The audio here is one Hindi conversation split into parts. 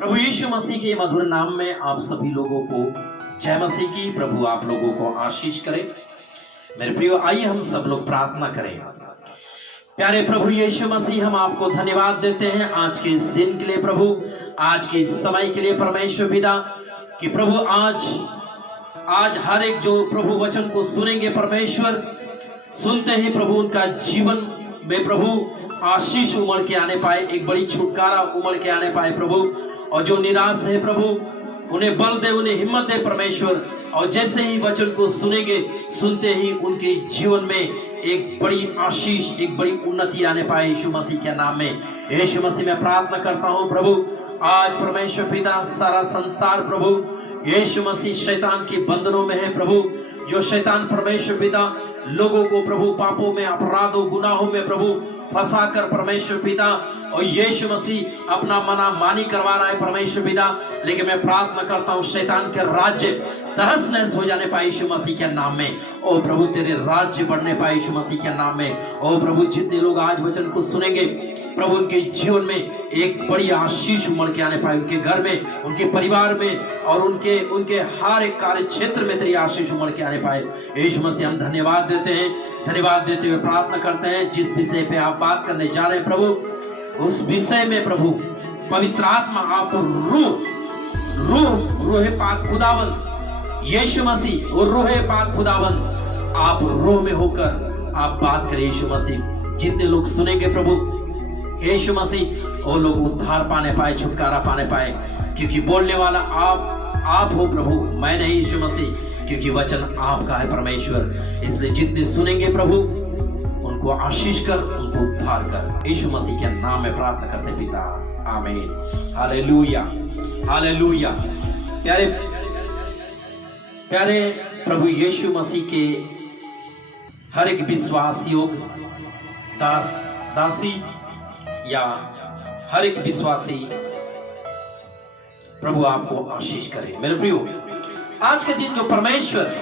प्रभु यीशु मसीह के मधुर नाम में आप सभी लोगों को जय मसीह की। प्रभु आप लोगों को आशीष करे। मेरे प्रियो, आइए हम सब लोग प्रार्थना करें। प्यारे प्रभु यीशु मसीह, हम आपको धन्यवाद देते हैं आज के इस दिन के लिए प्रभु, आज के इस समय के लिए परमेश्वर पिता, कि प्रभु आज हर एक जो प्रभु वचन को सुनेंगे परमेश्वर, सुनते ही प्रभु उनका जीवन में प्रभु आशीष उमड़ के आने पाए, एक बड़ी छुटकारा उमड़ के आने पाए प्रभु। और जो निराश है प्रभु, उन्हें बल दे, उन्हें हिम्मत दे परमेश्वर। और जैसे ही वचन को सुनेंगे, सुनते ही उनके जीवन में एक बड़ी आशीष, एक बड़ी उन्नति आने पाए यीशु मसीह के नाम में। यीशु मसीह में प्रार्थना करता हूँ प्रभु, आज परमेश्वर पिता सारा संसार प्रभु यीशु मसीह शैतान के बंधनों में है प्रभु। जो शैतान परमेश्वर पिता लोगों को प्रभु पापों में, अपराधों, गुनाहों में प्रभु फंसा कर परमेश्वर पिता और यीशु मसीह अपना मना मानी करवा रहा है परमेश्वर पिता। लेकिन मैं प्रार्थना करता हूँ शैतान के राज्य तहस नहस हो जाने पाए यीशु मसीह के नाम में। ओ प्रभु, तेरे राज्य बढ़ने पाए यीशु मसीह के नाम में। ओ प्रभु, जितने लोग आज वचन को सुनेंगे प्रभु, उनके जीवन में एक बड़ी आशीष उमड़ के आने पाए, उनके घर में, उनके परिवार में और उनके हर एक कार्य क्षेत्र में तेरी आशीष उमड़ के आने पाए यीशु मसीह। हम धन्यवाद देते हैं, धन्यवाद देते हुए प्रार्थना करते हैं जिस विषय पे आप बात करने जा रहे हैं प्रभु, उस विषय में प्रभु पवित्र आत्मा आप रूह पाक खुदावन यीशु मसीह और रूह पाक खुदावन आप रूह में होकर आप बात करें यीशु मसीह। जितने लोग सुनेंगे प्रभु यीशु मसीह, वो लोग उद्धार पाने पाए, छुटकारा पाने पाए, क्योंकि बोलने वाला आप हो प्रभु, मैं नहीं यीशु मसीह, क्योंकि वचन आपका है परमेश्वर। इसलिए जितने सुनेंगे प्रभु उनको आशीष कर, उनको उद्धार कर, यीशु मसीह के नाम में प्रार्थना करते पिता, आमीन। Hallelujah, hallelujah. प्यारे प्रभु यीशु मसीह के हर एक विश्वासियों, दासी या हर एक विश्वासी प्रभु आपको आशीष करे। मेरे प्रियो, आज के दिन जो परमेश्वर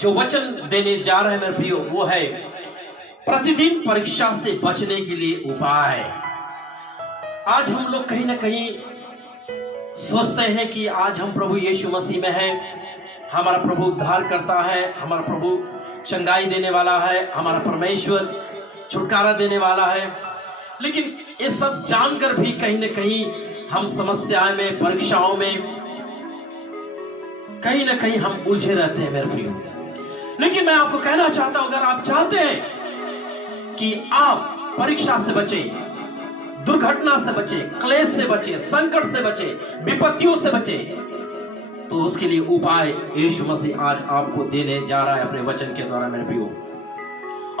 जो वचन देने जा रहे हैं मेरे प्रियो, वो है प्रतिदिन परीक्षा से बचने के लिए उपाय। आज हम लोग कहीं ना कहीं सोचते हैं कि आज हम प्रभु यीशु मसीह में हैं, हमारा प्रभु उद्धार करता है, हमारा प्रभु चंगाई देने वाला है, हमारा परमेश्वर छुटकारा देने वाला है। लेकिन ये सब जानकर भी कहीं ना कहीं हम समस्याएं में, परीक्षाओं में कहीं ना कहीं हम उलझे रहते हैं मेरे प्रियो। लेकिन मैं आपको कहना चाहता हूं, अगर आप चाहते हैं कि आप परीक्षा से बचें, दुर्घटना से बचें, क्लेश से बचें, संकट से बचें, विपत्तियों से बचें, तो उसके लिए उपाय यीशु मसीह आज आपको देने जा रहा है अपने वचन के द्वारा मेरे प्रियो।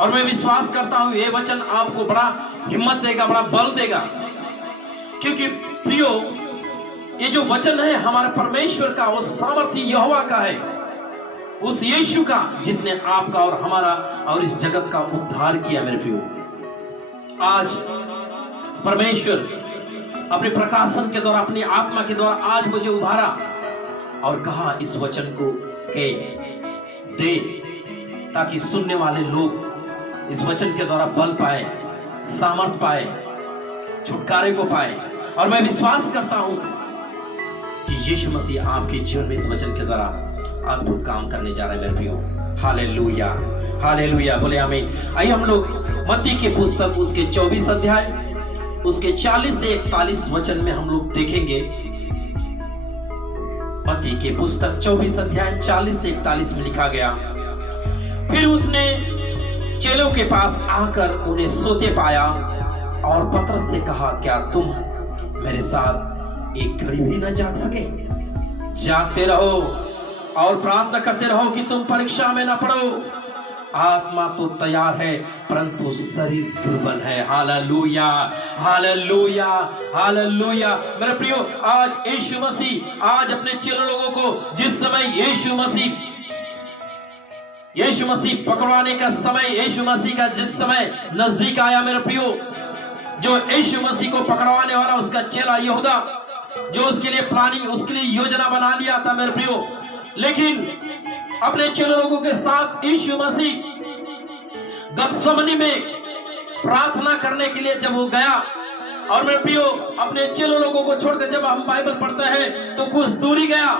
और मैं विश्वास करता हूं ये वचन आपको बड़ा हिम्मत देगा, बड़ा बल देगा, क्योंकि प्रियो ये जो वचन है हमारे परमेश्वर का, वो सामर्थी यहोवा का है, उस यीशु का जिसने आपका और हमारा और इस जगत का उद्धार किया मेरे प्रियो। आज परमेश्वर अपने प्रकाशन के द्वारा, अपनी आत्मा के द्वारा आज मुझे उभारा और कहा इस वचन को के दे, ताकि सुनने वाले लोग इस वचन के द्वारा बल पाए, सामर्थ पाए, छुटकारे को पाए। और मैं विश्वास करता हूं कि यीशु मसीह आपके जीवन में इस वचन के द्वारा अद्भुत काम करने जा रहा है मेरे प्रियो। हालेलुया, हालेलुया, बोले आमीन। आइए हम लोग मत्ती की पुस्तक उसके 24 अध्याय उसके 40 से 41 वचन में हम लोग देखेंगे। मत्ती की पुस्तक 24 अध्याय 40 से 41 में लिखा गया, फिर उसने चेलों के पास आकर उन्हें सोते पाया और पतरस से कहा, क्या तुम मेरे साथ एक घड़ी भी न जाग सके? जागते रहो और प्रार्थना करते रहो कि तुम परीक्षा में न पड़ो। आत्मा तो तैयार है परंतु शरीर दुर्बल है। Hallelujah, hallelujah, hallelujah. मेरे प्रियो, आज यीशु मसीह आज अपने चेलों लोगों को, जिस समय यीशु मसीह पकड़वाने का समय, यीशु मसीह का जिस समय नजदीक आया मेरे प्रियो, जो यीशु मसीह को पकड़वाने वाला उसका चेला यहूदा, जो उसके लिए प्लानिंग, उसके लिए योजना बना लिया था मेरे प्रियो, लेकिन अपने चेलों लोगों के साथ यीशु मसीह गतसमनी में प्रार्थना करने के लिए जब वो गया, और मेरे प्रियो, अपने चेलों लोगों को छोड़कर जब हम बाइबल पढ़ते हैं तो कुछ दूरी गया,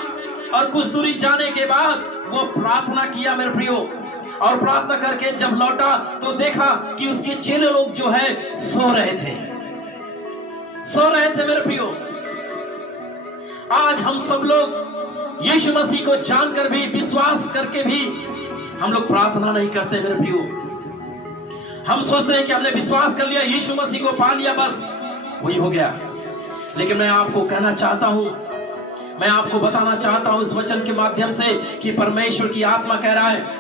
और कुछ दूरी जाने के बाद वो प्रार्थना किया मेरे प्रियो, और प्रार्थना करके जब लौटा तो देखा कि उसके चेले लोग जो है सो रहे थे मेरे प्रियो। आज हम सब लोग यीशु मसीह को जानकर भी, विश्वास करके भी हम लोग प्रार्थना नहीं करते मेरे प्रियो। हम सोचते हैं कि हमने विश्वास कर लिया, यीशु मसीह को पा लिया, बस वही हो गया। लेकिन मैं आपको कहना चाहता हूं, मैं आपको बताना चाहता हूं इस वचन के माध्यम से कि परमेश्वर की आत्मा कह रहा है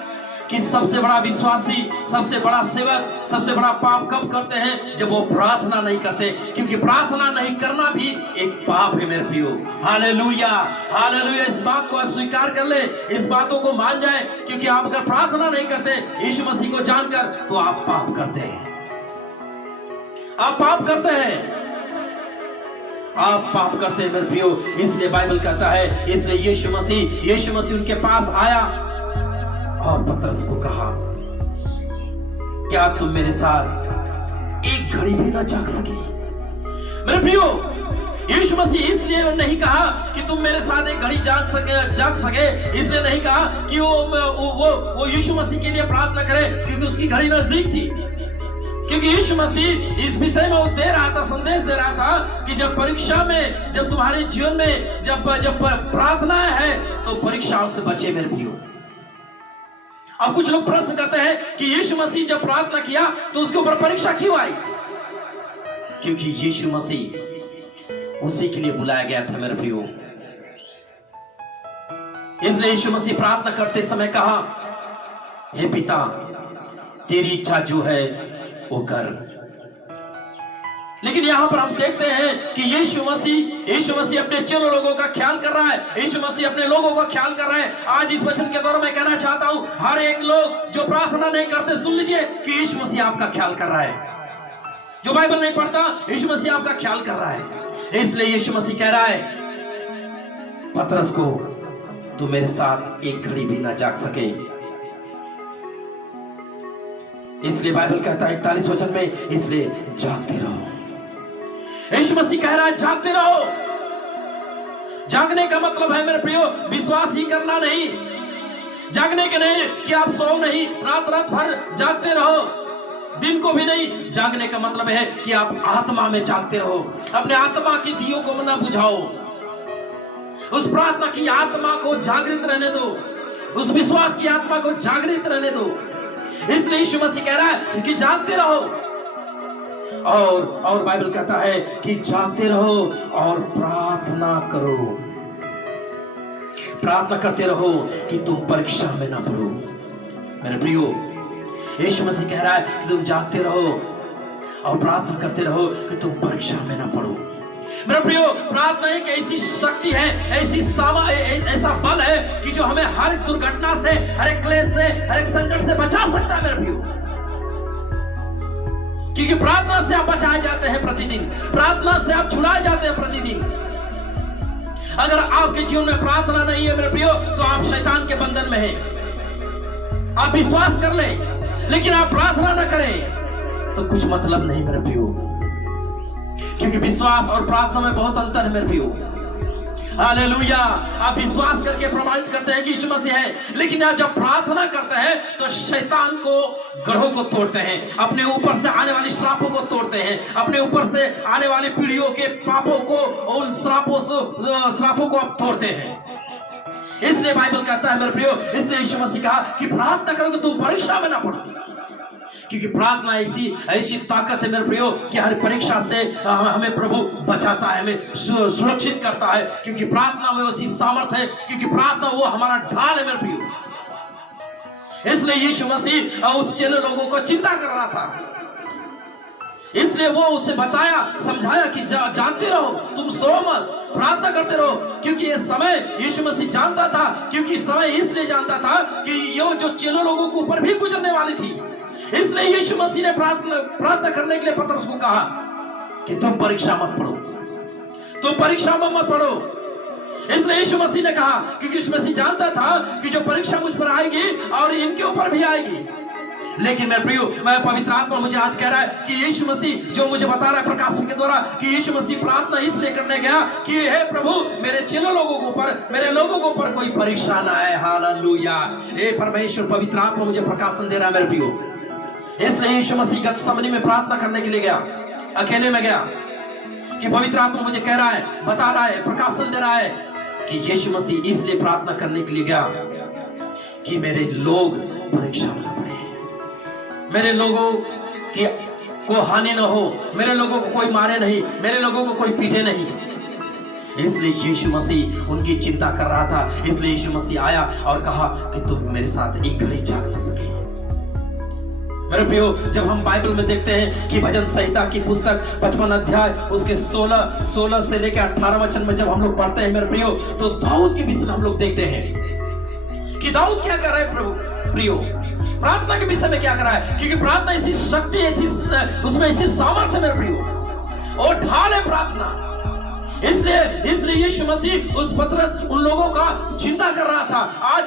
कि सबसे बड़ा विश्वासी, सबसे बड़ा सेवक, सबसे बड़ा पाप कब करते हैं? जब वो प्रार्थना नहीं करते, क्योंकि प्रार्थना नहीं करना भी एक पाप है मेरे प्रियो। Hallelujah, hallelujah. इस बात को आप स्वीकार कर ले, इस बातों को मान जाए, क्योंकि आप अगर प्रार्थना नहीं करते यीशु मसीह को जानकर तो आप पाप करते हैं, आप पाप करते हैं, आप पाप करते हैं मेरे प्रियो। इसलिए बाइबल कहता है, इसलिए यीशु मसीह उनके पास आया और पतरस को कहा, क्या तुम मेरे साथ एक घड़ी भी ना जाग सके? मेरे प्रियो, यीशु मसीह इसलिए नहीं कहा कि तुम मेरे साथ एक घड़ी जाग सके, इसलिए नहीं कहा कि वो यीशु मसीह के लिए प्रार्थना करे क्योंकि उसकी घड़ी नजदीक थी। क्योंकि यीशु मसीह इस विषय में वो दे रहा था, संदेश दे रहा था कि जब परीक्षा में, जब तुम्हारे जीवन में जब प्रार्थना है तो परीक्षाओं से बचे मेरे प्रियो। अब कुछ लोग प्रश्न करते हैं कि यीशु मसीह जब प्रार्थना किया तो उसके ऊपर परीक्षा क्यों आई? क्योंकि यीशु मसीह उसी के लिए बुलाया गया था मेरे प्रियो। इसलिए यीशु मसीह प्रार्थना करते समय कहा, हे पिता, तेरी इच्छा जो है वो कर। लेकिन यहां पर हम देखते हैं कि यीशु मसीह अपने चेलों लोगों का ख्याल कर रहा है, यीशु मसीह अपने लोगों का ख्याल कर रहा है। आज इस वचन के दौर में कहना चाहता हूं, हर एक लोग जो प्रार्थना नहीं करते, सुन लीजिए कि यीशु मसीह आपका ख्याल कर रहा है। जो बाइबल नहीं पढ़ता, यीशु मसीह आपका ख्याल कर रहा है। इसलिए यीशु मसीह कह रहा है पतरस को, तू मेरे साथ एक घड़ी भी ना जाग सके। इसलिए बाइबल कहता है 41 वचन में, इसलिए जागते रहो। यीशु मसीह कह रहा है जागते रहो। जागने का मतलब है मेरे प्रियो, विश्वास ही करना नहीं, जागने के नहीं कि आप सो नहीं, रात भर जागते रहो, दिन को भी नहीं। जागने का मतलब है कि आप आत्मा में जागते रहो, अपने आत्मा की दियों को ना बुझाओ, उस प्रार्थना की आत्मा को जागृत रहने दो, उस विश्वास की आत्मा को जागृत रहने दो। इसलिए यीशु मसीह कह रहा है कि जागते रहो। और बाइबल कहता है कि जागते रहो और प्रार्थना करो, प्रार्थना करते रहो कि तुम परीक्षा में ना पड़ो। मेरे प्रियो, यीशु मसीह कह रहा है कि तुम जागते रहो और प्रार्थना करते रहो कि तुम परीक्षा में ना पड़ो। मेरे प्रियो, प्रार्थना एक ऐसी शक्ति है, ऐसा बल है कि जो हमें हर दुर्घटना से, हर एक क्लेश से, हर एक संकट से बचा सकता है मेरे प्रियो। क्योंकि प्रार्थना से आप बचाए जाते हैं प्रतिदिन, प्रार्थना से आप छुड़ाए जाते हैं प्रतिदिन। अगर आपके जीवन में प्रार्थना नहीं है मेरे प्रियो, तो आप शैतान के बंधन में हैं। आप विश्वास कर लें लेकिन आप प्रार्थना न करें तो कुछ मतलब नहीं मेरे प्रियो, क्योंकि विश्वास और प्रार्थना में बहुत अंतर है मेरे प्रियो। हालेलुया। आप विश्वास करके प्रमाणित करते हैं कि यीशु मसीह है, लेकिन आप जब प्रार्थना करते हैं तो शैतान को गढ़ों को तोड़ते हैं, अपने ऊपर से आने वाली श्रापों को तोड़ते हैं, अपने ऊपर से आने वाली पीढ़ियों के पापों को, उन श्रापों को आप तोड़ते हैं। इसलिए बाइबल कहता है मेरे प्रियो, इसलिए यीशु मसीह कहा कि प्रार्थना करो कि तुम परीक्षा में ना पड़ो, क्योंकि प्रार्थना ऐसी ताकत है मेरे प्रियो कि हर परीक्षा से हमें प्रभु बचाता है, हमें सुरक्षित करता है, क्योंकि प्रार्थना में ऐसी सामर्थ है, क्योंकि प्रार्थना वो हमारा ढाल है मेरे प्रियो। इसलिए यीशु मसीह उस चेले लोगों को चिंता कर रहा था, इसलिए वो उसे बताया, समझाया कि जागते रहो, तुम सो मत, प्रार्थना करते रहो। क्योंकि ये समय यीशु मसीह जानता था, क्योंकि समय इसलिए जानता था कि ये जो चेलों लोगों के ऊपर भी गुजरने वाली थी। इसलिए यीशु मसीह ने प्रार्थना करने के लिए पतरस को कहा कि तुम परीक्षा मत पढ़ो, तुम परीक्षा में मत पढ़ो। इसलिए यीशु मसीह ने कहा, क्योंकि यीशु मसीह जानता था कि जो परीक्षा मुझ पर आएगी और इनके ऊपर भी आएगी, लेकिन मेरे प्रियो, मैं पवित्र आत्मा मुझे आज कह रहा है कि यीशु मसीह जो मुझे बता रहा है प्रकाशन के द्वारा कि यीशु मसीह प्रार्थना इसलिए करने गया कि हे प्रभु मेरे चेलों लोगों के ऊपर, मेरे लोगों के ऊपर कोई परीक्षा ना आए। हालेलुया। हे परमेश्वर, पवित्र आत्मा मुझे प्रकाशन दे रहा है मेरे प्रियो। इसलिए यीशु मसीह गतसमनी में प्रार्थना करने के लिए गया, अकेले में गया, कि पवित्र आत्मा मुझे कह रहा है, बता रहा है, प्रकाशन दे रहा है कि यीशु मसीह इसलिए प्रार्थना करने के लिए गया कि मेरे लोग परीक्षा में न पड़े, मेरे लोगों की को हानि न हो, मेरे लोगों को कोई मारे नहीं, मेरे लोगों को कोई पीटे नहीं। इसलिए यीशु मसीह उनकी चिंता कर रहा था। इसलिए यीशु मसीह आया और कहा कि तुम मेरे साथ एक घड़ी जाग न सके। मेरे प्रियो, जब हम बाइबल में देखते हैं कि भजन संहिता की पुस्तक 55 अध्याय उसके 16 से लेकर 18 वचन में जब हम लोग पढ़ते हैं मेरे प्रियो, तो दाऊद के विषय में हम लोग देखते हैं कि दाऊद क्या कर रहा है प्रभु प्रियो, प्रार्थना के विषय में क्या कर रहा है। क्योंकि प्रार्थना ऐसी शक्ति, ऐसी उसमें ऐसी सामर्थ्य मेरे प्रियो, और ढाल है प्रार्थना। इसलिए यीशु मसीह उस पतरस उन लोगों का चिंता कर रहा था।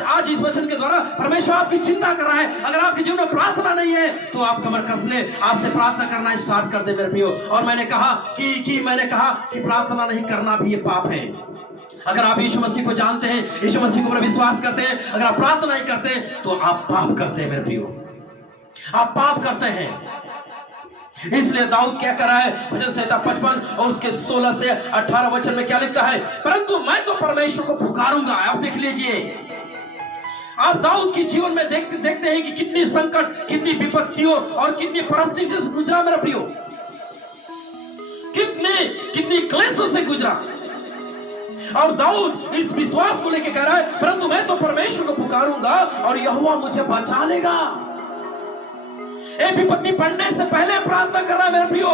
आज इस वचन के द्वारा परमेश्वर आपकी चिंता कर रहा है। अगर आपके जीवन में प्रार्थना नहीं है तो आप कमर कस ले, आज से प्रार्थना करना स्टार्ट कर दे मेरे प्रियो। और मैंने कहा कि प्रार्थना नहीं करना भी ये पाप है। अगर आप यीशु मसीह को जानते हैं, यीशु मसीह को विश्वास करते हैं, अगर आप प्रार्थना नहीं करते तो आप पाप करते हैं मेरे प्रियो, आप पाप करते हैं। इसलिए दाऊद क्या कर रहा है, भजन संहिता 55 और उसके 16 से 18 वचन में क्या लिखता है, परंतु मैं तो परमेश्वर को पुकारूंगा। आप देख लीजिए, आप दाऊद के जीवन में देखते हैं कि कितनी संकट, कितनी विपत्तियों और कितनी परिस्थितियों से गुजरा मेरा प्रियो, कितनी क्लेशों से गुजरा। और दाऊद इस विश्वास को लेकर कह रहा है, परंतु मैं तो परमेश्वर को पुकारूंगा और यहोवा मुझे बचा लेगा। विपत्ति पड़ने से पहले प्रार्थना कर रहा है मेरे प्रियो।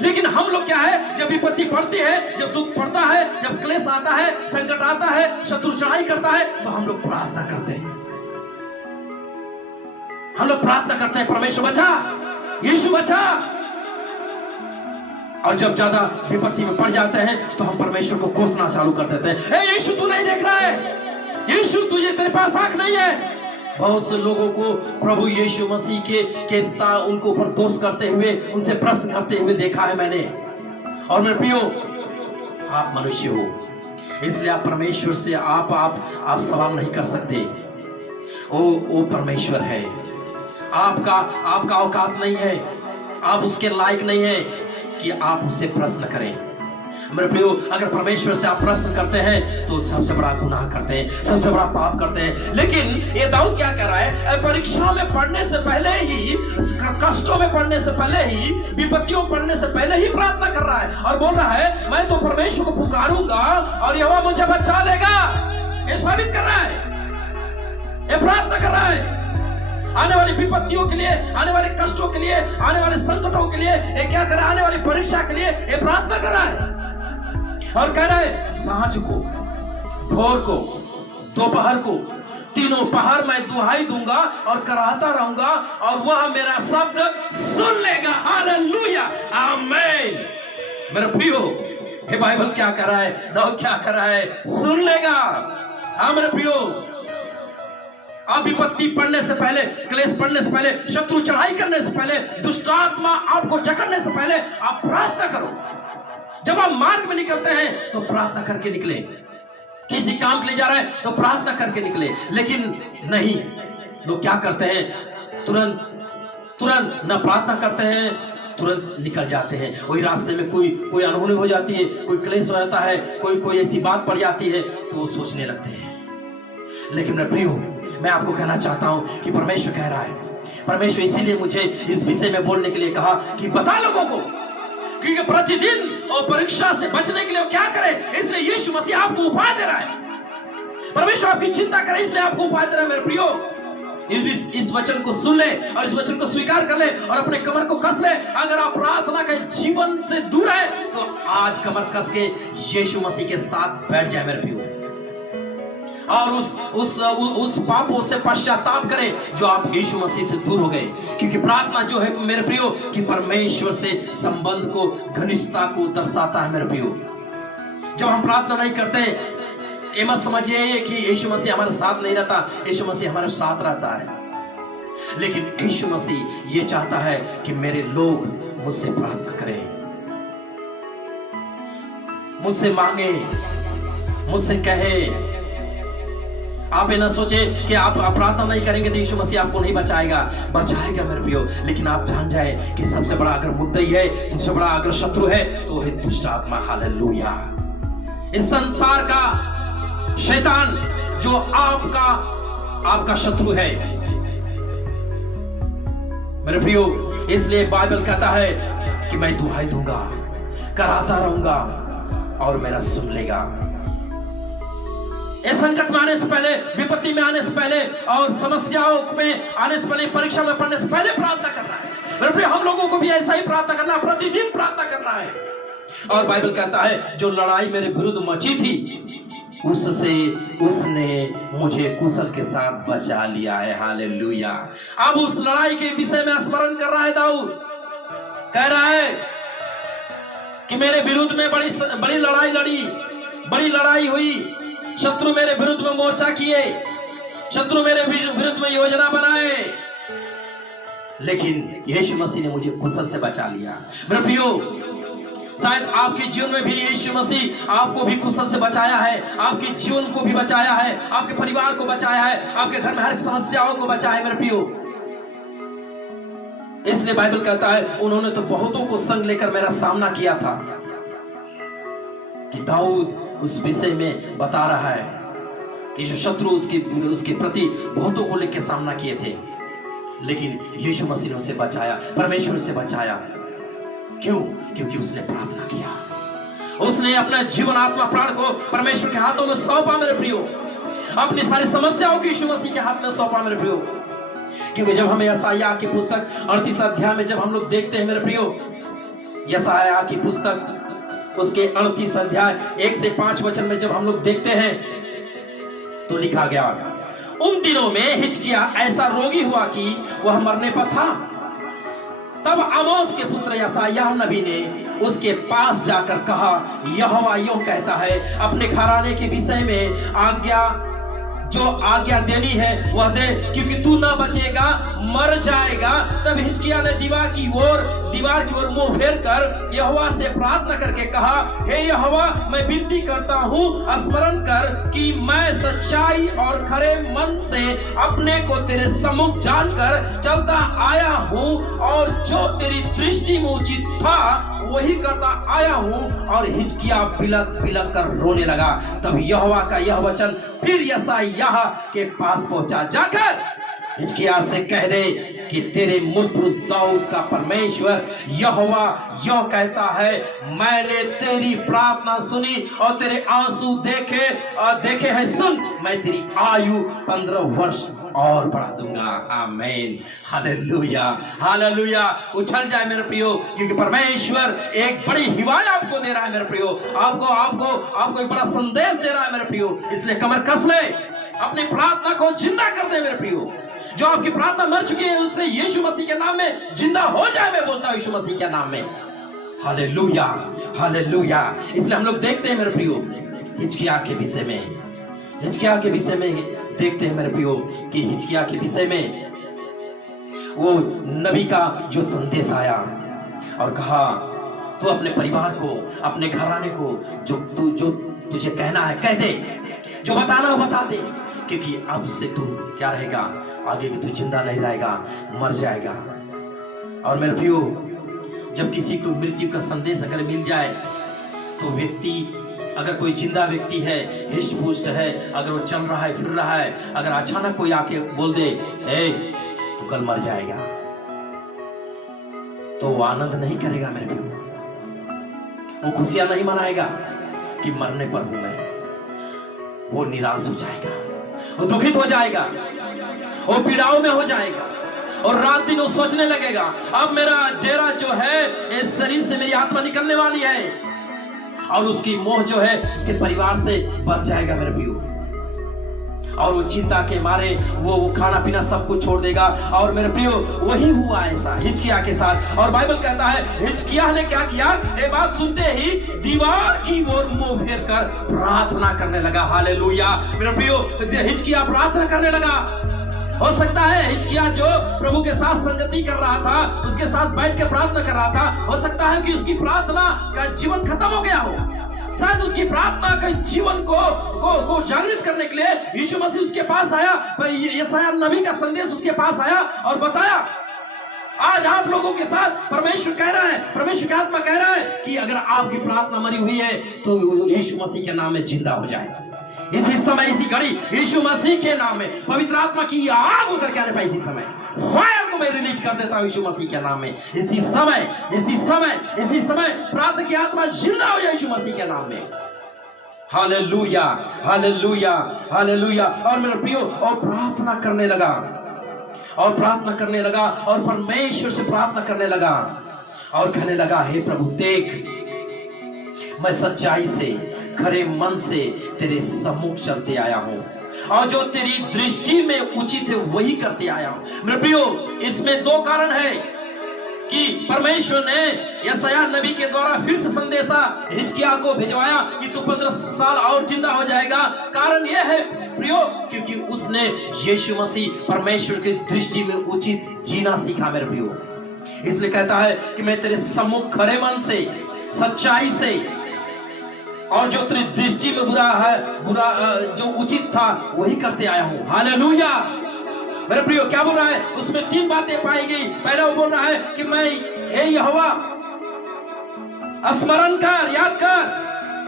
लेकिन हम लोग क्या है, जब विपत्ति पड़ती है, जब दुख पड़ता है, जब क्लेश आता है, संकट आता है, शत्रु चढ़ाई करता है, तो हम लोग प्रार्थना करते हैं। हम लोग प्रार्थना करते हैं, परमेश्वर बचा, यीशु बचा। और जब ज्यादा विपत्ति में पड़ जाते हैं तो हम परमेश्वर को कोसना चालू कर देते हैं, हे यीशु तू नहीं देख रहा है, यीशु तुझे, तेरे पास आंख नहीं है। बहुत से लोगों को प्रभु यीशु मसीह के साथ उनको ऊपर दोष करते हुए, उनसे प्रश्न करते हुए देखा है मैंने। और मेरे प्रियो, आप मनुष्य हो, इसलिए आप परमेश्वर से आप सवाल नहीं कर सकते। वो परमेश्वर है, आपका औकात नहीं है, आप उसके लायक नहीं है कि आप उससे प्रश्न करें। मेरे प्रियो, अगर परमेश्वर से आप प्रश्न करते हैं तो सबसे बड़ा गुनाह करते हैं, सबसे बड़ा पाप करते हैं। लेकिन ये दाऊद क्या कर रहा है, परीक्षा में पढ़ने से पहले ही, कष्टों में पढ़ने से पहले ही, विपत्तियों में पढ़ने से पहले ही प्रार्थना कर रहा है और बोल रहा है, मैं तो परमेश्वर को पुकारूंगा और यहोवा मुझे बचा लेगा। ये साबित कर रहा है, ये प्रार्थना कर रहा है। आने वाली विपत्तियों के लिए, आने वाले कष्टों के लिए, आने वाले संकटों के लिए ये क्या कर रहा है, आने वाली परीक्षा के लिए ये प्रार्थना कर रहा है। और कह रहा है, सांझ को, भोर को, दोपहर को, तीनों पहर मैं दुहाई दूंगा और कराता रहूंगा और वह मेरा शब्द सुन लेगा। हालेलुया, आमीन। मेरे प्रियो, ये बाइबल क्या कर रहा है, दाऊद क्या कर रहा है, सुन लेगा। हाँ मेरे प्रियो, आप विपत्ति पड़ने से पहले, क्लेश पड़ने से पहले, शत्रु चढ़ाई करने से पहले, दुष्ट आत्मा आपको जकड़ने से पहले आप प्रार्थना करो। जब आप मार्ग में निकलते हैं तो प्रार्थना करके निकले। किसी काम के लिए जा रहे हैं तो प्रार्थना करके निकले। लेकिन नहीं, लोग क्या करते हैं, तुरंत न प्रार्थना करते हैं, तुरंत निकल जाते हैं। वही रास्ते में कोई अनहोनी हो जाती है, कोई क्लेश हो जाता है, कोई ऐसी बात पड़ जाती है तो वो सोचने लगते हैं। लेकिन मेरे प्रियो, मैं आपको कहना चाहता हूं कि परमेश्वर कह रहा है, परमेश्वर इसीलिए मुझे इस विषय में बोलने के लिए कहा कि बता लोगों को, क्योंकि प्रतिदिन और परीक्षा से बचने के लिए क्या करें। इसलिए यीशु मसीह आपको उपाय दे रहा है। परमेश्वर आपकी चिंता करे, इसलिए आपको उपाय दे रहा है मेरे प्रियो। इस वचन को सुन ले और इस वचन को स्वीकार कर ले और अपने कमर को कस ले। अगर आप प्रार्थना के जीवन से दूर है तो आज कमर कस के यीशु मसीह के साथ बैठ जाए मेरे प्रियो, और उस पापों से पश्चाताप करें जो आप यीशु मसीह से दूर हो गए। क्योंकि प्रार्थना जो है मेरे प्रियो, कि परमेश्वर से संबंध को, घनिष्ठता को दर्शाता है मेरे प्रियो। जब हम प्रार्थना नहीं करते, ये मत समझिए कि यीशु मसीह हमारे साथ नहीं रहता, यीशु मसीह हमारे साथ रहता है। लेकिन यीशु मसीह ये चाहता है कि मेरे लोग मुझसे प्रार्थना करें, मुझसे मांगे, मुझसे कहे। आप ये ना सोचे कि आप प्रार्थना नहीं करेंगे तो यीशु मसीह आपको नहीं बचाएगा मेरे प्रियो। लेकिन आप जान जाए कि सबसे बड़ा अगर मुद्दई है, सबसे बड़ा अगर शत्रु है तो है दुष्ट आत्मा। हालेलुया। इस संसार का शैतान जो आपका शत्रु है मेरे प्रियो। इसलिए बाइबल कहता है कि मैं दुहाई दूंगा, कराता रहूंगा और मेरा सुन लेगा। इस संकट में आने से पहले, विपत्ति में आने से पहले और समस्याओं में आने से पहले, परीक्षा में पढ़ने से पहले प्रार्थना करना है मेरे प्रिय। हम लोगों को भी ऐसा ही प्रार्थना करना है, प्रतिदिन प्रार्थना करना है। और बाइबल कहता है जो लड़ाई मेरे विरुद्ध मची थी उसने मुझे कुशल के साथ बचा लिया है। हालेलुया। अब उस लड़ाई के विषय में स्मरण कर रहा है दाऊद। कह रहा है कि मेरे विरुद्ध में बड़ी लड़ाई लड़ी, बड़ी लड़ाई हुई, शत्रु मेरे विरुद्ध में मोर्चा किए, शत्रु मेरे विरुद्ध में योजना बनाए, लेकिन यीशु मसीह ने मुझे कुशल से बचा लिया। मेरे प्रियो, शायद आपके जीवन में भी यीशु मसीह आपको भी कुशल से बचाया है, आपके जीवन को भी बचाया है, आपके परिवार को बचाया है, आपके घर में हर समस्याओं को बचाया है मेरे प्रियो। इसलिए बाइबल कहता है उन्होंने तो बहुतों को संग लेकर मेरा सामना किया था। कि दाऊद उस विषय में बता रहा है कि जो शत्रु उसके प्रति बहुतों को लेकर सामना किए थे, लेकिन यीशु मसीह ने उसे बचाया, परमेश्वर से बचाया। क्यों? क्योंकि उसने प्रार्थना किया, उसने अपना जीवन, आत्मा, प्राण को परमेश्वर के हाथों में सौंपा मेरे प्रियो। अपनी सारी समस्याओं को यीशु मसीह के हाथ में सौंपा मेरे प्रियो। क्योंकि जब हमें यशायाह की पुस्तक 38 अध्याय में जब हम लोग देखते हैं मेरे प्रियो, यशायाह की पुस्तक उसके 38 अध्याय 1 से 5 वचन में जब हम लोग देखते हैं तो लिखा गया, उन दिनों में हिजकिय्याह ऐसा रोगी हुआ कि वह मरने पर था। तब आमोस के पुत्र यशायाह नबी ने उसके पास जाकर कहा, यहोवा यूं कहता है, अपने घराने के विषय में आज्ञा देनी है वह दे, क्योंकि तू ना बचेगा, मर जाएगा। तब हिजकिय्याह ने दीवार की ओर मुंह फेर कर यहोवा से प्रार्थना करके कहा, हे यहोवा, मैं विनती करता हूँ, स्मरण कर कि मैं सच्चाई और खरे मन से अपने को तेरे सम्मुख जानकर चलता आया हूँ, और जो तेरी दृष्टि में उचित था वही करता आया हूँ। और हिजकिय्याह बिलक बिलक कर रोने लगा। तब यहोवा का यह वचन फिर यशायाह के पास पहुंचा, जाकर हिजकिय्याह से कह दे कि तेरे मूल पुरुष दाऊद का परमेश्वर यहोवा यूं कहता है, मैंने तेरी प्रार्थना सुनी और तेरे आंसू देखे हैं। सुन, मैं तेरी आयु 15 वर्ष और बढ़ा दूंगा। आमीन, हालेलुया, हालेलुया। उछल जाए मेरे प्रियो, क्योंकि परमेश्वर एक बड़ी हिवायत आपको दे रहा है मेरे प्रियो। आपको एक बड़ा संदेश दे रहा है मेरे प्रियो। इसलिए कमर कस ले, अपनी प्रार्थना को जिंदा कर दे मेरे प्रियो। जो आपकी प्रार्थना मर चुकी है उससे यीशु मसीह के नाम में जिंदा हो जाए, मैं बोलता हूं यीशु मसीह के नाम में। Hallelujah, hallelujah. इसलिए हम लोग देखते हैं मेरे प्रियो हिजकिय्याह के विषय में देखते हैं मेरे प्रियो कि हिजकिय्याह के विषय में वो नबी का जो संदेश आया और कहा, तू अपने परिवार को, अपने घराने को जो तुझे कहना है कह दे, जो बताना है बता दे, क्योंकि अब से तू क्या रहेगा, आगे भी तू जिंदा नहीं रहेगा, मर जाएगा। और मेरे प्रियो, जब किसी को मृत्यु का संदेश अगर मिल जाए तो व्यक्ति, अगर कोई जिंदा व्यक्ति है, हिष्ट पुष्ट है, अगर वो चल रहा है, फिर रहा है, अगर अचानक कोई आके बोल दे, तू कल मर जाएगा, तो वो आनंद नहीं करेगा मेरे प्रियो, वो खुशियां नहीं मनाएगा कि मरने पर हूं मैं। वो निराश हो जाएगा, वो दुखित हो जाएगा, वो पीड़ाओं में हो जाएगा, और रात दिन वो सोचने लगेगा, अब मेरा डेरा जो है, इस शरीर से मेरी आत्मा निकलने वाली है, और उसकी मोह जो है उसके परिवार से बच जाएगा मेरे प्रियो। और वो चिंता के मारे वो खाना पीना सब कुछ छोड़ देगा। और मेरे प्रियो, वही हुआ ऐसा हिजकिय्याह के साथ। और बाइबल कहता है हिजकिय्याह ने क्या किया, ये बात सुनते ही दीवार की ओर मुंह फेर कर प्रार्थना करने लगा। हालेलुया मेरे प्रियो, हिजकिय्याह प्रार्थना करने लगा हो सकता है हिजकिय्याह जो प्रभु के साथ संगति कर रहा था, उसके साथ बैठ के प्रार्थना कर रहा था, हो सकता है कि उसकी प्रार्थना का जीवन खत्म हो गया हो। शायद उसकी प्रार्थना के जीवन को जागृत करने के लिए यीशु मसीह उसके पास आया, यशायाह नबी का संदेश उसके पास आया और बताया, आज आप लोगों के साथ परमेश्वर कह रहा है, परमेश्वर की आत्मा कह रहा है कि अगर आपकी प्रार्थना मरी हुई है तो यीशु मसीह के नाम में जिंदा हो जाए। इसी समय, इसी घड़ी यीशु मसीह के नाम में पवित्र आत्मा की आग उतर के आने पाए। इसी समय फायर को मैं रिलीज कर देता हूं यीशु मसीह के नाम में। इसी समय प्रार्थना की आत्मा जिंदा हो जाए यीशु मसीह के नाम में। Hallelujah, hallelujah, hallelujah. और मेरे प्रियो, और प्रार्थना करने लगा और परमेश्वर से प्रार्थना करने लगा और कहने लगा, हे प्रभु देख, मैं सच्चाई से, खरे मन से तेरे सम्मुख चलते आया हूं और जो तेरी दृष्टि में उचित है वही करते आया हूं। मेरे प्रियो, इसमें दो कारण है कि परमेश्वर ने यशायाह नबी के द्वारा फिर से संदेशा हिजकिय्याह को भिजवाया कि तू 15 साल और जिंदा हो जाएगा। कारण यह है प्रियो, क्योंकि उसने यीशु मसीह परमेश्वर की दृष्टि में उचित जीना सीखा। मेरे प्रियो, इसलिए कहता है कि मैं तेरे सम्मुख खरे मन से, सच्चाई से और जो तेरी दृष्टि में बुरा जो उचित था वही करते आया हूं। हालेलुया। मेरे प्रियो, क्या बोल रहा है? उसमें 3 बातें पाई गई। पहला वो बोल रहा है कि मैं, हे यहोवा, स्मरण कर, याद कर।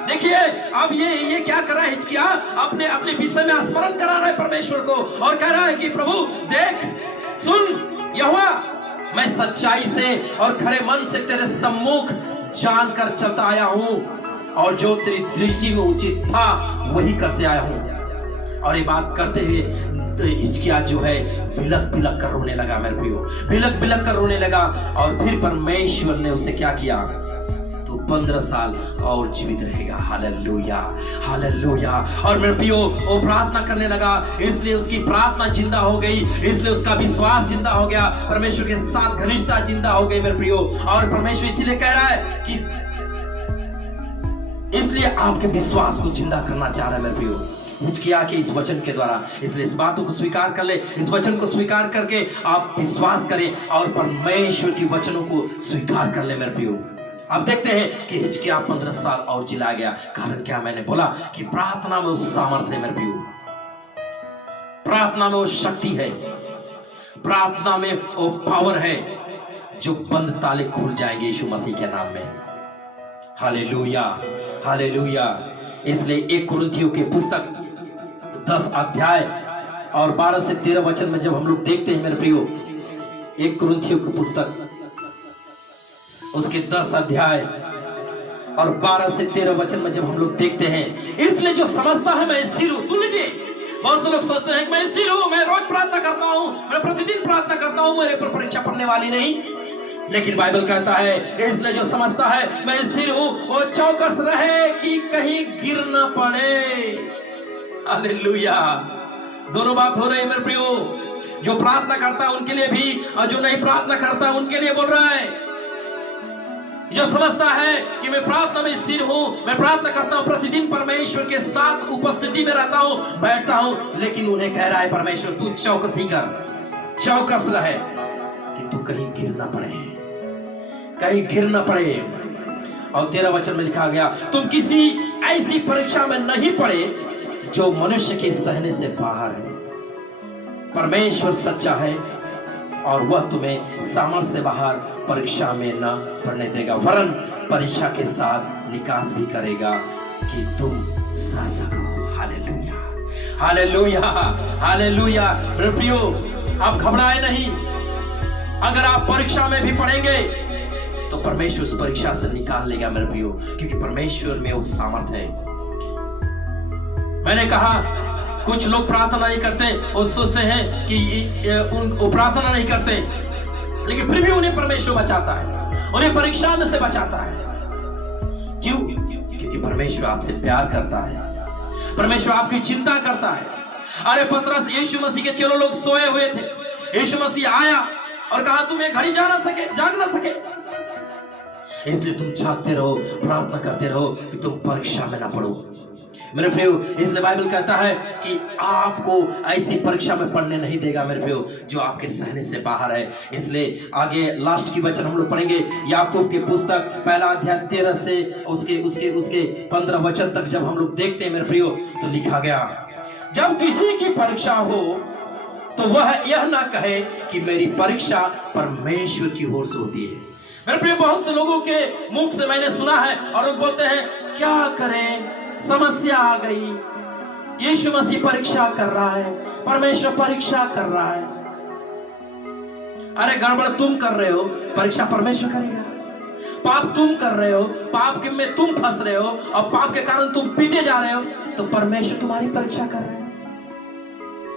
देखिए, अब ये क्या कर रहा है हिजकिय्याह? अपने विषय में स्मरण करा रहा है परमेश्वर को और कह रहा है कि प्रभु देख, सुन यहोवा, मैं सच्चाई से और खरे मन से तेरे सम्मुख जानकर चलता आया हूं और जो तेरी दृष्टि में उचित था वही करते आया हूं। और ये बात करते हुए तो हिजकिय्याह जो है बिलक कर रोने लगा। मेरे प्रियो, बिलक कर रोने लगा और फिर परमेश्वर ने उसे क्या किया? तो 15 साल और जीवित रहेगा। Hallelujah, hallelujah. और मेरे प्रियो, वो प्रार्थना करने लगा, इसलिए उसकी प्रार्थना जिंदा हो गई, इसलिए उसका विश्वास जिंदा हो गया, परमेश्वर के साथ घनिष्ठता जिंदा हो गई। मेरे प्रियो, और परमेश्वर इसीलिए कह रहा है कि इसलिए आपके विश्वास को जिंदा करना चाह रहा है। मेरे प्रियो, हिजकिय्याह के इस वचन के द्वारा, इसलिए इस बातों को स्वीकार कर ले, इस वचन को स्वीकार करके आप विश्वास करें और परमेश्वर की वचनों को स्वीकार कर ले। मेरे प्रियो, अब देखते हैं कि हिजकिय्याह 15 साल और जिला गया। कारण क्या? मैंने बोला कि प्रार्थना में वो सामर्थ्य है। मेरे प्रियो, प्रार्थना में वो शक्ति है, प्रार्थना में वो पावर है, जो बंद ताले खुल जाएंगे यीशु मसीह के नाम में। Hallelujah, hallelujah. इसलिए 1 कुरिन्थियों की पुस्तक 10 अध्याय और 12 से 13 वचन में जब हम लोग देखते हैं मेरे प्रियो, 1 कुरिन्थियों की पुस्तक उसके 10 अध्याय और 12 से 13 वचन में जब हम लोग देखते हैं, इसलिए जो समझता है मैं स्थिर हूं। सुन लीजिए, बहुत से लोग सोचते हैं कि मैं स्थिर हूं, मैं रोज प्रार्थना करता हूं, मैं प्रतिदिन प्रार्थना करता हूं, मेरे पर परीक्षा पड़ने वाली नहीं। लेकिन बाइबल कहता है, इसलिए जो समझता है मैं स्थिर हूं वो चौकस रहे कि कहीं गिर न पड़े। हालेलुया। दोनों बात हो रही है मेरे प्रियो, जो प्रार्थना करता है उनके लिए भी और जो नहीं प्रार्थना करता है उनके लिए बोल रहा है। जो समझता है कि मैं प्रार्थना में स्थिर हूं, मैं प्रार्थना करता हूं, प्रतिदिन परमेश्वर के साथ उपस्थिति में रहता हूं, बैठता हूं, लेकिन उन्हें कह रहा है परमेश्वर तू चौकसी कर, चौकस रहे कि तू कहीं गिर ना पड़े, कहीं गिर ना पड़े। और 13 वचन में लिखा गया, तुम किसी ऐसी परीक्षा में नहीं पड़े जो मनुष्य के सहने से बाहर है। परमेश्वर सच्चा है और वह तुम्हें सामर्थ्य से बाहर परीक्षा में न पड़ने देगा, वरन परीक्षा के साथ निकास भी करेगा कि तुम सह सको। Hallelujah, hallelujah, hallelujah. मेरे प्रियो, आप घबराए नहीं। अगर आप परीक्षा में भी पढ़ेंगे तो परमेश्वर उस परीक्षा से निकाल लेगा मेरे प्रियो, क्योंकि परमेश्वर में वो सामर्थ्य है। मैंने कहा कुछ लोग प्रार्थना नहीं करते, वो सोचते हैं कि वो प्रार्थना नहीं करते, लेकिन फिर भी उन्हें परमेश्वर बचाता है, उन्हें परीक्षा में से बचाता है। क्यों? क्योंकि परमेश्वर आपसे प्यार करता है, परमेश्वर आपकी चिंता करता है। अरे पतरस, यीशु मसीह के चेलों लोग सोए हुए थे, यीशु मसीह आया और कहा तुम एक घड़ी जाग ना सके, इसलिए तुम जागते रहो, प्रार्थना करते रहो कि तुम परीक्षा में ना पड़ो। मेरे प्रियो, इसलिए बाइबल कहता है कि आपको ऐसी परीक्षा में पढ़ने नहीं देगा मेरे प्रियो जो आपके सहने से बाहर है। इसलिए आगे लास्ट की वचन हम लोग पढ़ेंगे, याकूब की पुस्तक पहला अध्याय 13 से उसके 15 वचन तक जब हम लोग देखते हैं मेरे प्रियो, तो लिखा गया, जब किसी की परीक्षा हो तो वह यह ना कहे कि मेरी परीक्षा परमेश्वर की ओर से होती है। मेरे प्रिय, बहुत से लोगों के मुख से मैंने सुना है और लोग बोलते हैं क्या करें, समस्या आ गई, यीशु मसीह परीक्षा कर रहा है, परमेश्वर परीक्षा कर रहा है। अरे गड़बड़ तुम कर रहे हो, परीक्षा परमेश्वर करेगा। पाप तुम कर रहे हो, पाप के में तुम फंस रहे हो और पाप के कारण तुम पीटे जा रहे हो, तो परमेश्वर तुम्हारी परीक्षा कर रहे हैं।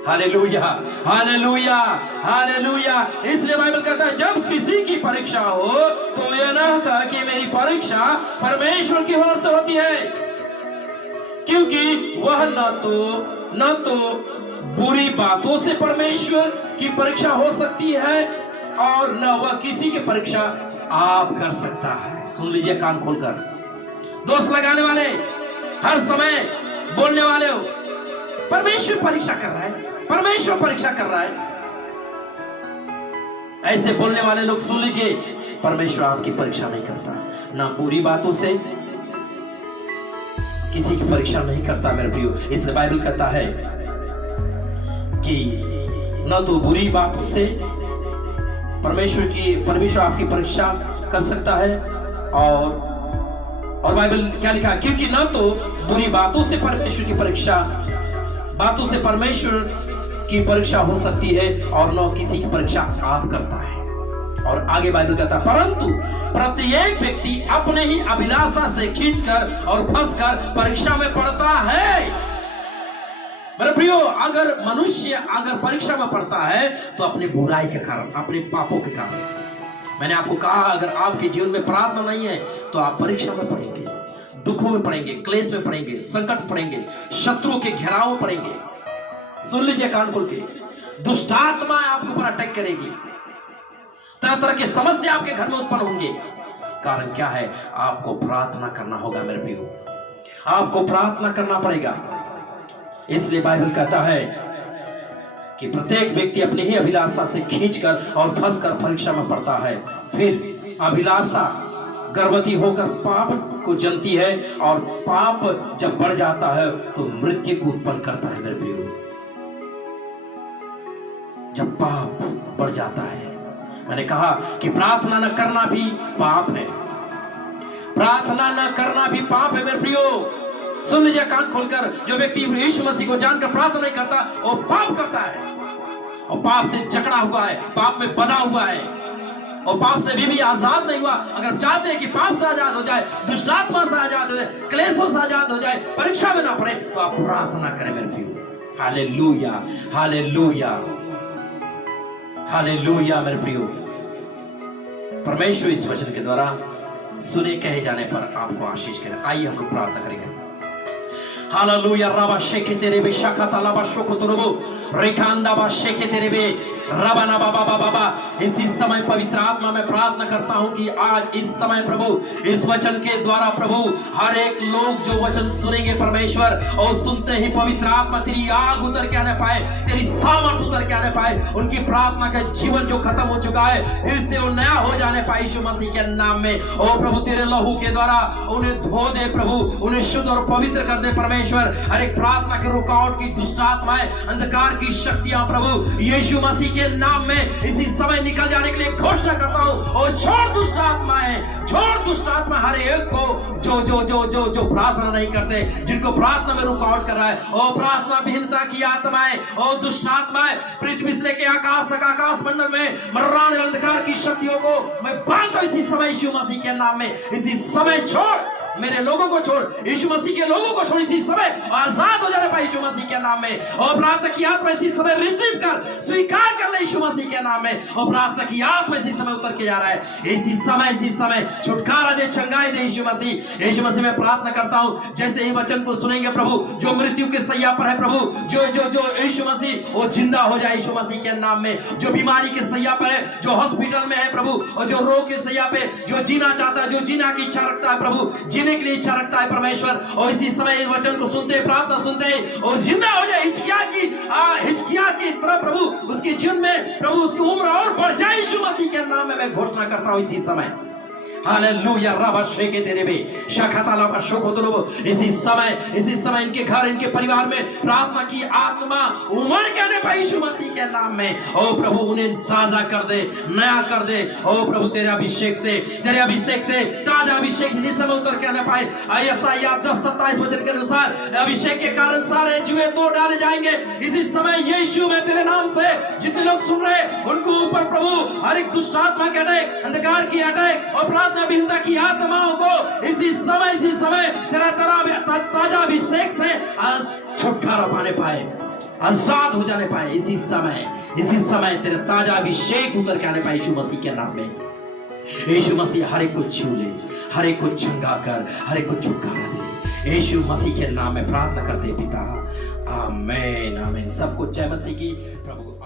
Hallelujah, hallelujah, hallelujah. इसलिए बाइबल कहता है जब किसी की परीक्षा हो तो यह ना कहा कि मेरी परीक्षा परमेश्वर की ओर से होती है, क्योंकि वह न तो बुरी बातों से परमेश्वर की परीक्षा हो सकती है और न वह किसी की परीक्षा आप कर सकता है। सुन लीजिए कान खोलकर, दोष लगाने वाले, हर समय बोलने वाले हो, परमेश्वर परीक्षा कर रहा है, परमेश्वर परीक्षा कर रहा है, ऐसे बोलने वाले लोग सुन लीजिए, परमेश्वर आपकी परीक्षा नहीं करता, ना बुरी बातों से किसी की परीक्षा नहीं करता मेरे प्रियो। इसलिए बाइबल कहता है कि न तो बुरी बातों से परमेश्वर आपकी परीक्षा कर सकता है, और बाइबल क्या लिखा, क्योंकि न तो बुरी बातों से परमेश्वर की परीक्षा हो सकती है और न किसी की परीक्षा आप करता है। और आगे बाइबल कहता है परंतु प्रत्येक व्यक्ति अपने ही अभिलाषा से खींचकर और फंसकर परीक्षा में पड़ता है। मेरे प्रियो, अगर मनुष्य परीक्षा में पड़ता है तो अपनी बुराई के कारण, अपने पापों के कारण। मैंने आपको कहा अगर आपके जीवन में प्रार्थना नहीं है तो आप परीक्षा में पड़ेंगे, दुखों में पड़ेंगे, क्लेश में पड़ेंगे, संकट पड़ेंगे, शत्रुओं के घेराव में पड़ेंगे। सुन लीजिए कान खोल के, दुष्ट आत्मा आपके ऊपर अटैक करेगी, तरह तरह की समस्या आपके घर में उत्पन्न होंगे। कारण क्या है? आपको प्रार्थना करना होगा मेरे प्रियो, आपको प्रार्थना करना पड़ेगा। इसलिए बाइबल कहता है कि प्रत्येक व्यक्ति अपनी ही अभिलाषा से खींचकर और फंसकर परीक्षा में पड़ता है। फिर अभिलाषा गर्भवती होकर पाप को जनती है और पाप जब बढ़ जाता है तो मृत्यु को उत्पन्न करता है मेरे प्रियो। जब पाप बढ़ जाता है, मैंने कहा कि प्रार्थना न करना भी पाप है, प्रार्थना न करना भी पाप है मेरे प्रियो। सुन लीजिए कान खोलकर, जो व्यक्ति यीशु मसीह को जानकर प्रार्थना नहीं करता वो पाप करता है और पाप से जकड़ा हुआ है, पाप में बंधा हुआ है और पाप से भी आजाद नहीं हुआ। अगर चाहते हैं कि पाप से आजाद हो जाए, दुष्टात्मा से आजाद हो जाए, क्लेशों से आजाद हो जाए, परीक्षा में ना पड़े, तो आप प्रार्थना करें मेरे प्रियो। हालेलुया, हालेलुया, हालेलुया मेरे प्रियो। परमेश्वर इस वचन के द्वारा सुने कहे जाने पर आपको आशीष करें। आइए हम लोग प्रार्थना करेंगे। हालेलुया। रबा शेके तेरे बे शाखा लाबा शोको तोरबो रेखांडा बा शेके तेरे बे रबा ना बाबा बाबा। इसी समय पवित्र आत्मा में प्रार्थना करता हूं कि आज इस समय प्रभु इस वचन के द्वारा प्रभु हर एक लोग जो वचन सुनेंगे परमेश्वर, और सुनते ही पवित्र आत्मा तेरी आग उतर के आने पाए, तेरी सामर्थ उतर के आने पाए, उनकी प्रार्थना का जीवन जो खत्म हो चुका है फिर से वो नया हो जाने पाए यीशु मसीह के नाम में। ओ प्रभु तेरे लहू के द्वारा उन्हें धो दे प्रभु, उन्हें शुद्ध और पवित्र कर दे परमेश्वर। हर एक प्रार्थना के रुकावट की दुष्ट आत्माएं, अंधकार की शक्तियां प्रभु यीशु मसीह के नाम में इसी समय निकल जाने के लिए घोषणा करता हूं। और छोड़ दुष्ट आत्माएं, छोड़ दुष्ट आत्मा हर एक को जो जो जो जो जो प्रार्थना नहीं करते, जिनको प्रार्थना में रुकावट कर रहा है, और प्रार्थना विहीनता की आत्माएं और दुष्ट आत्माएं पृथ्वी से लेकर आकाश तक, आकाश मंडल में मर्राने अंधकार की शक्तियों को मैं बांधता हूं इसी समय यीशु मसीह के नाम में। इसी समय छोड़, मेरे लोगों को छोड़, यीशु मसीह के लोगों को छोड़, इसी समय आजाद हो जाने पाए यीशु मसीह के नाम में। और प्रार्थना की आत्मा इसी समय रिसीव कर, स्वीकार कर ले यीशु मसीह के नाम में। और प्रार्थना की आत्मा इसी समय उतर के जा रहा है, इसी समय छुटकारा दे, चंगाई दे यीशु मसीह। यीशु मसीह में प्रार्थना करता हूं जैसे ही वचन को सुनेंगे प्रभु, जो मृत्यु के सैया पर है प्रभु, जो जो जो यीशु मसीह वो जिंदा हो जाए यीशु मसीह के नाम में। जो बीमारी के सैया पर है, जो हॉस्पिटल में है प्रभु, और जो रोग के सैया पे जो जीना चाहता है, जो जीना की इच्छा रखता है प्रभु, जीने के लिए इच्छा रखता है परमेश्वर, और इसी समय इस वचन को सुनते, प्रार्थना सुनते और जिंदा हो जाए हिजकिय्याह की तरह प्रभु उसके जीवन में प्रभु उसकी उम्र और बढ़ जाए यीशु मसीह के नाम में मैं घोषणा करता हूं इसी समय। हालेलुया रबा शेके तेरे बे शखताला पर शोको दरो। इसी समय इनके घर, इनके परिवार में प्रार्थना की आत्मा उमड़ के आने पाए यीशु मसीह के नाम में। ओ प्रभु उन्हें ताजा कर दे, नया कर दे। ओ प्रभु तेरे अभिषेक से ताजा अभिषेक इसी समय उतर के आने पाए। यशायाह 10:27 वचन के अनुसार अभिषेक के कारण सारे जुए तोड़ डाले जाएंगे। इसी समय यीशु में तेरे नाम से जितने लोग सुन रहे उनको ऊपर प्रभु हर एक दुष्ट आत्मा के अटैक, अंधकार की अटैक और भिन्नता की आत्माओं को इसी समय तेरा ताजा अभिषेक से छुटकारा पाने पाए, आजाद हो जाने पाए। इसी समय तेरा ताजा अभिषेक उतर के आने पाए यीशु मसीह के नाम में। यीशु मसीह हर एक को छू ले, हर एक को चंगा कर, हर एक को छुटकारा दे। यीशु मसीह के नाम में प्रार्थना करते पिता, आमीन आमीन। सबको जय मसीह की। प्रभु